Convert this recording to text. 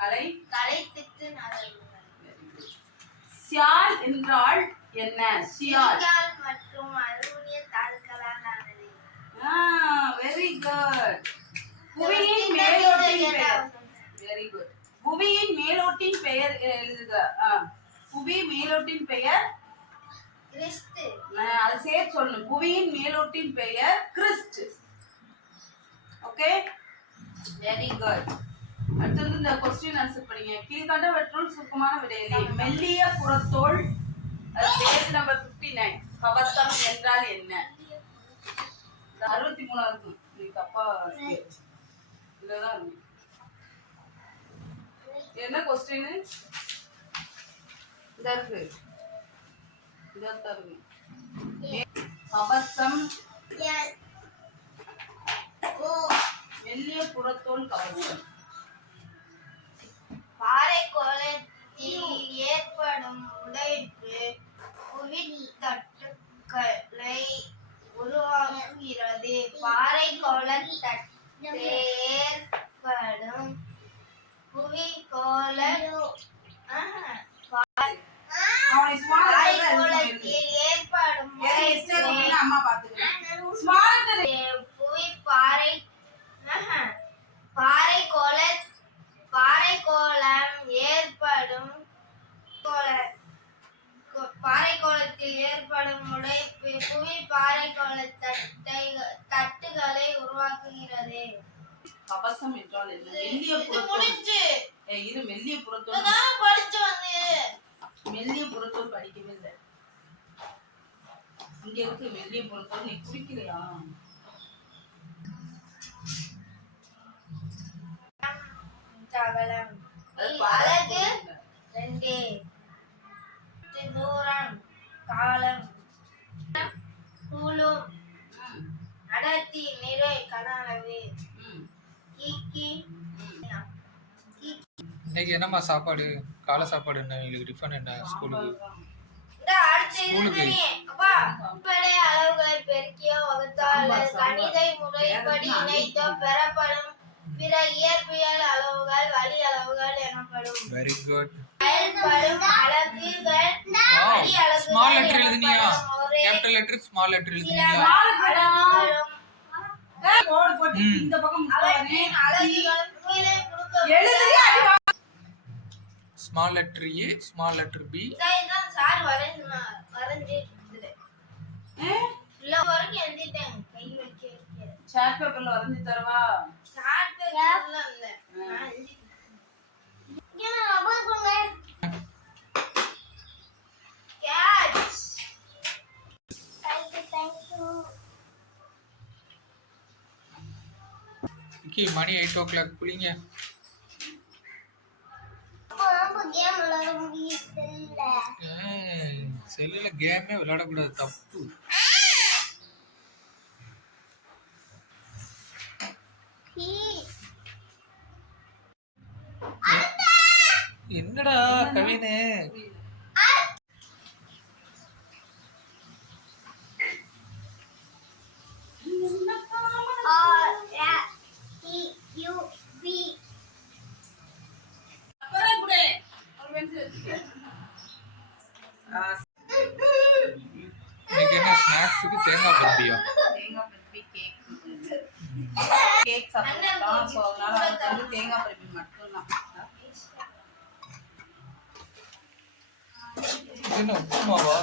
கலை கலைத்திட்டு சியால் என்றால் என்ன? சியால். மற்றும் அலுமினிய தாள்களால் ஆனது வெரி குட் புவியின் மேலோட்டின் பெயர். வெரி குட் புவியின் மேலோட்டின் பெயர் எழுதுக. புவி மேலோட்டின் பெயர் கிறிஸ்து. அதை சேர்த்து சொல்லணும். புவியின் மேலோட்டின் பெயர் கிறிஸ்ட் ஓகே வெரி குட் அடுத்தது இந்த கொஸ்டின் ஆன்சர் படிங்க கீழ்கண்டவற்றுள் சுருக்கமான விடையிலே மெல்லிய புறத்தோல் பேஜ் நம்பர் ஃபிஃப்டி நைன் கவசம் என்றால் என்ன? அறுபத்தி மூணா இருக்கும். நீ தப்பா என்ன கொஸ்டின் இதா இருக்கு. இருக்கு. கவசம் மெல்லிய புறத்தோல் கவசம். Letter புவி பாறை. பாறை கோல பாறை கோலம் ஏற்படும் பாறை கோலத்தில் ஏற்படும் உடைப்பு புவி பாறை கோல தட்டை தட்டுகளை உருவாக்குகிறது கவசம் என்றால் என்ன? மெல்லிய புறத்தோல் இரு மெல்லிய புறத்தோல் படிச்சு வந்து. மெல்லிய புறத்தோல் படிக்கவே இல்லை. இங்க இருக்கு மெல்லிய புறத்தோல் நீ குறிக்கலையா சகலம் அது அழகு. ரெண்டு. தூரம். கூலும். அடர்த்தி நிறை கன அளவு ம், கீக்கி. இன்னைக்கு என்னம்மா சாப்பாடு? காலை சாப்பாடு என்ன? எங்களுக்கு டிஃபன் என்ன ஸ்கூலுக்கு? ஸ்கூலுக்கு. அடிப்படை அளவுகளை பெருக்கியோ வகுத்தாலோ கணித முறைப்படி இணைத்தோ பெறப்படும். பிற இயற்பியல் அளவுகள் வழி அளவுகள் எனப்படும். வெரி குட் செயல்படும் அலகுகள் வழி அளவுகள் ஸ்மால் லெட்டர் எழுதுனியா? கேபிட்டல் லெட்டர் ஸ்மால் லெட்டர் எழுதுனியா? கோடு போட்டு. இந்த பக்கம். எழுதுறியா small letter A small letter B sir வரைஞ்சினார். வரைஞ்சி இல்ல வரைக்கும் எழுதிட்டேன். கை வலிக்க வைக்க. சார்ட் பேப்பர்ல வரைஞ்சு தரவா சார் பேர்ல இல்ல. நான் எழுதிட்டேன். Catch. விக்கி மணி எயிட் ஓ கிளாக் புளிங்க செல்லில் கேமே விளையாடக்கூடாது தப்பு. என்னடா கவினு? ஸ்நாக்ஸுக்கு தேங்காய் பருப்பியா தேங்காய் பருப்பி கேக் கேக் சாப்பிட்டோம் ஸோ அதனால அதுக்கு வந்து தேங்காய் பருப்பி மட்டும்தான். இது என்ன உப்புமாவா.